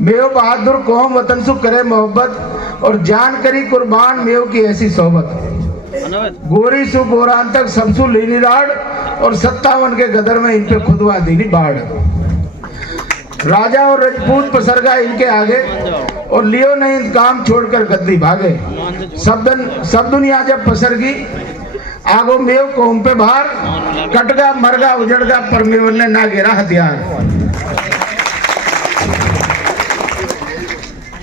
मेव बहादुर कौम वतन सु करे मोहब्बत और जान करी कुर्बान मेव की ऐसी सोहबत। गोरी सु गोरान तक सबसु लीनी राड और 57 के गदर में इन पे खुदवा दीनी बाढ़। राजा और राजपूत पसरगा इनके आगे और लियो नहीं काम छोड़कर गद्दी भागे। सब दुनिया जब पसरगी आगो मेव कौम पे भार, कटगा मरगा उजड़गा पर मेव ने ना गिरा हथियार।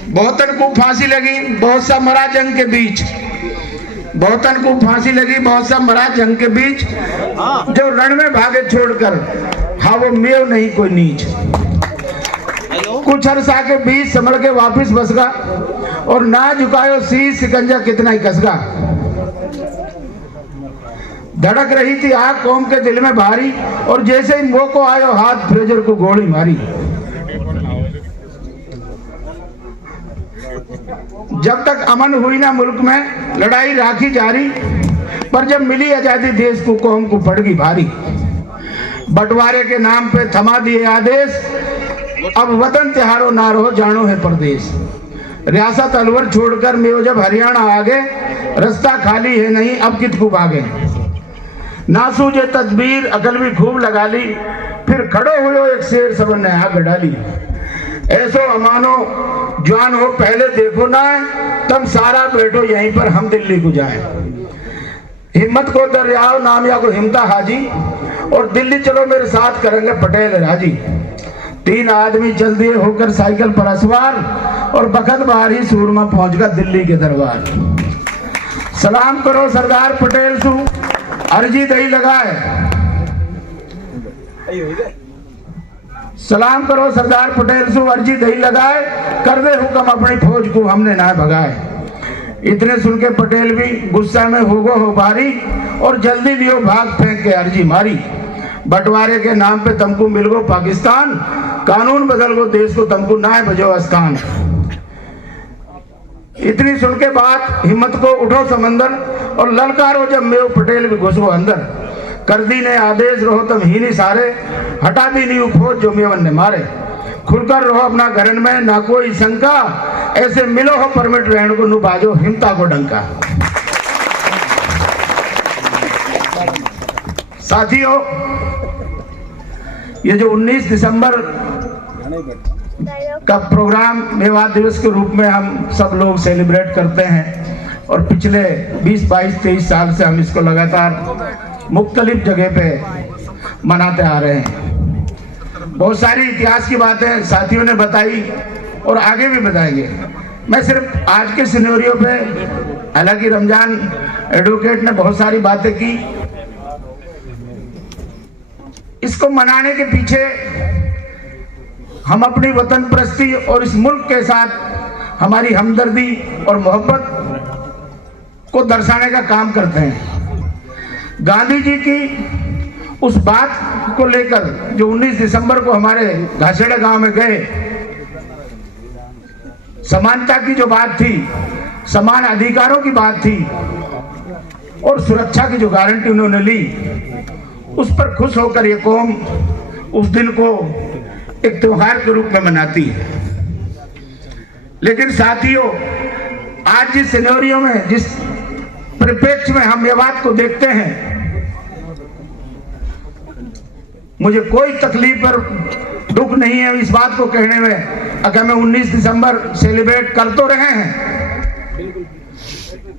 बहुतन को फांसी लगी बहुत सा मरा जंग के बीच, बहुतन को फांसी लगी बहुत सा मरा जंग के बीच, जो रण में भागे छोड़कर हाँ वो मेव नहीं कोई नीच। कुछ अरसा के बीच संभल के वापिस बसगा और ना झुकायो शीश सिकंजा कितना ही कसगा। धड़क रही थी आग कौम के दिल में भारी और जैसे ही मुंह को आयो हाथ फ्रेजर को गोली मारी। जब तक अमन हुई ना मुल्क में लड़ाई राखी जारी, पर जब मिली आजादी देश को कौम को पड़गी भारी। बंटवारे के नाम पे थमा दिए आदेश, अब वतन त्योहारों ना रहो जानो है परदेश। रियासत अलवर छोड़कर मेव जब हरियाणा आगे, रास्ता खाली है नहीं अब कित को भागे। ना सूझे तदबीर अकल भी खूब लगा ली, फिर खड़ो हुए एक शेर सबन ने आग डाली। ऐसो अमानो जवान हो पहले देखो ना, तब सारा बैठो यहीं पर हम दिल्ली को जाए। हिम्मत को दरियाओ नामिया को हिम्मता हाजी और दिल्ली चलो मेरे साथ करेंगे पटेल राजी। 3 आदमी चल दिए होकर साइकिल पर असवार और बखत बारी सूरमा पहुंच गया दिल्ली के दरबार। सलाम करो सरदार पटेल सु अर्जी दही लगाए, सलाम करो सरदार पटेल सु अर्जी दही लगाए, कर दे हुक्म अपनी फौज को हमने ना भगाए। इतने सुन के पटेल भी गुस्सा में हो भारी और जल्दी लियो भाग फेंक के अर्जी मारी। बंटवारे के नाम पे तुमको मिल गो पाकिस्तान, कानून बदल गो देश को तुमको ना बजो स्थान। इतनी सुन के बाद हिम्मत को उठो समंदर और ललकारो जब मेव पटेल भी घुसो अंदर। कर दी ने आदेश रहो तुम ही नहीं सारे, हटा दी नहीं फौज जो मेवन ने मारे। खुलकर रहो अपना घरन में ना कोई शंका, ऐसे मिलो हो परमिट रहने को नु बाजो हिम्मता को डंका। साथियों, ये जो 19 दिसंबर का प्रोग्राम मेवात दिवस के रूप में हम सब लोग सेलिब्रेट करते हैं और पिछले 20, 22, 23 साल से हम इसको लगातार मुख्तलिफ जगह पे मनाते आ रहे हैं। बहुत सारी इतिहास की बातें साथियों ने बताई और आगे भी बताएंगे। मैं सिर्फ आज के सिनेरियो पे, हालांकि रमजान एडवोकेट ने बहुत सारी बातें की, इसको मनाने के पीछे हम अपनी वतन परस्ती और इस मुल्क के साथ हमारी हमदर्दी और मोहब्बत को दर्शाने का काम करते हैं। गांधी जी की उस बात को लेकर जो 19 दिसंबर को हमारे घासेड़ा गांव में गए, समानता की जो बात थी, समान अधिकारों की बात थी और सुरक्षा की जो गारंटी उन्होंने ली, उस पर खुश होकर ये कौम उस दिन को एक त्योहार के रूप में मनाती है। लेकिन साथियों, आज जिस सिनेरियो में, जिस परिप्रेक्ष्य में हम ये बात को देखते हैं, मुझे कोई तकलीफ और दुख नहीं है इस बात को कहने में। अगर मैं 19 दिसंबर सेलिब्रेट कर तो रहे हैं,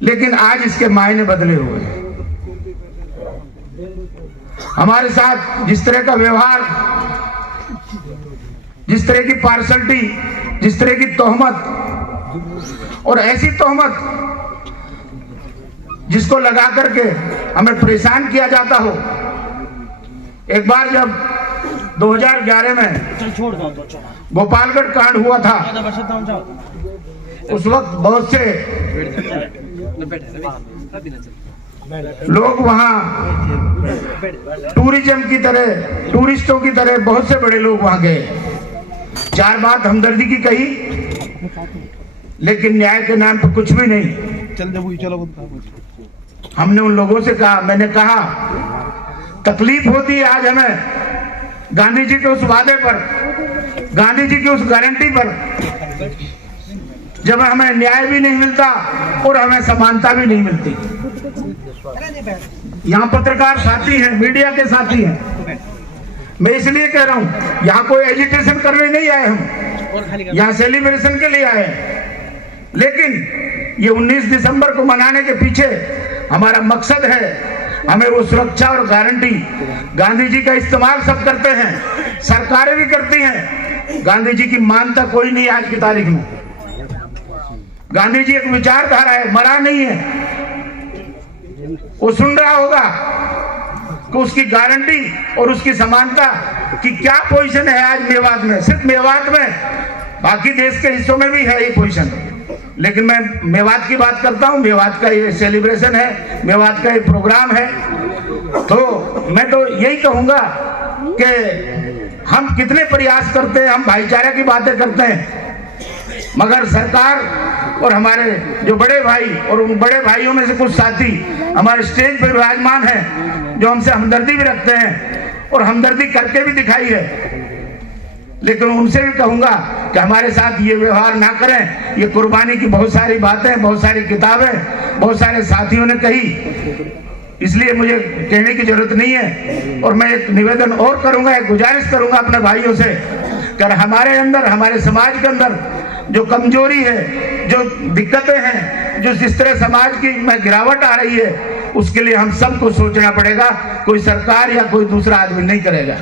लेकिन आज इसके मायने बदले हुए हैं। हमारे साथ जिस तरह का व्यवहार, जिस तरह की पार्शलिटी, जिस तरह की तोहमत, और ऐसी तोहमत जिसको लगा करके हमें परेशान किया जाता हो। एक बार जब 2011 में गोपालगढ़ कांड हुआ था, उस वक्त बहुत से लोग वहां टूरिज्म की तरह, टूरिस्टों की तरह बहुत से बड़े लोग वहां गए। 4 बात हमदर्दी की कही, लेकिन न्याय के नाम पर कुछ भी नहीं। हमने उन लोगों से कहा, मैंने कहा तकलीफ होती है आज हमें गांधी जी के उस वादे पर गांधी जी की उस गारंटी पर जब हमें न्याय भी नहीं मिलता और हमें समानता भी नहीं मिलती। यहाँ पत्रकार साथी हैं, मीडिया के साथी हैं, मैं इसलिए कह रहा हूं, यहाँ कोई एजिटेशन करने नहीं आए हम, यहाँ सेलिब्रेशन के लिए आए हैं। लेकिन ये 19 दिसंबर को मनाने के पीछे हमारा मकसद है, हमें वो सुरक्षा और गारंटी, गांधी जी का इस्तेमाल सब करते हैं, सरकारें भी करती हैं, गांधी जी की मानता कोई नहीं आज की तारीख में। गांधी जी एक विचारधारा है, मरा नहीं है। वो सुन रहा होगा कि उसकी गारंटी और उसकी समानता की क्या पोजीशन है आज मेवात में। सिर्फ मेवात में, बाकी देश के हिस्सों में भी है ये पोजीशन, लेकिन मैं मेवात की बात करता हूँ। मेवात का ये सेलिब्रेशन है, मेवात का ये प्रोग्राम है। तो मैं तो यही कहूंगा कि हम कितने प्रयास करते हैं, हम भाईचारे की बातें करते हैं, मगर सरकार और हमारे जो बड़े भाई और उन बड़े भाइयों में से कुछ साथी हमारे स्टेज पर विराजमान हैं, जो हमसे हमदर्दी भी रखते हैं और हमदर्दी करके भी दिखाई है, लेकिन उनसे भी कहूंगा कि हमारे साथ ये व्यवहार ना करें। ये कुर्बानी की बहुत सारी बातें, बहुत सारी किताबें, बहुत सारे साथियों ने कही, इसलिए मुझे कहने की जरूरत नहीं है। और मैं एक निवेदन और करूंगा, एक गुजारिश करूंगा अपने भाइयों से कि हमारे अंदर, हमारे समाज के अंदर जो कमजोरी है, जो दिक्कतें हैं, जो जिस तरह समाज की में गिरावट आ रही है, उसके लिए हम सबको सोचना पड़ेगा, कोई सरकार या कोई दूसरा आदमी नहीं करेगा।